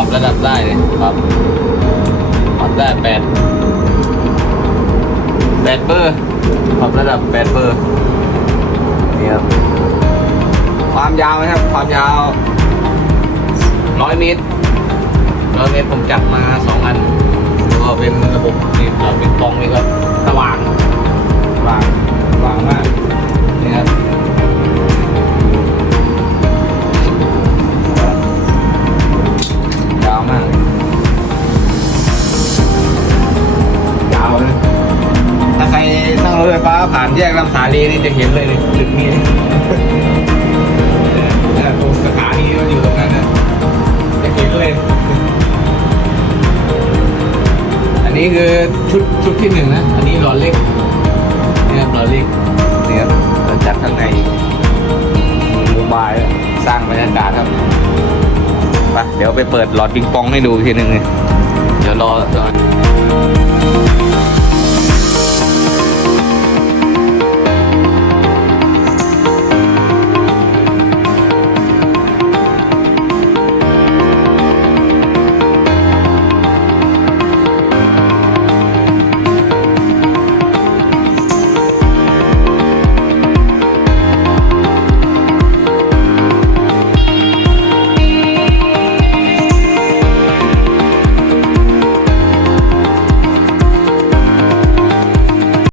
รับระดับได้เลยครับปรับได้แปดแปดเปอร์ปรับระดับแปดเปอร์นี่ครับความยาวนะครับความยาวร้อยเมตรร้อยเมตรผมจับมาสองอัน ผ่านแยกลำสาลีนี่จะเห็นเลยนี่ตึกนี้นี่ตรงสถานีมันอยู่ตรงนั้นนะจะเห็นเลย อันนี้คือชุดชุดที่หนึ่งนะ อันนี้หลอดเล็กนี่ครับหลอดเล็กนี่ครับเราจัดข้างในโมบายสร้างบรรยากาศครับไปเดี๋ยวไปเปิดหลอดปิงปองให้ดูทีหนึ่งเลยเดี๋ยวรอ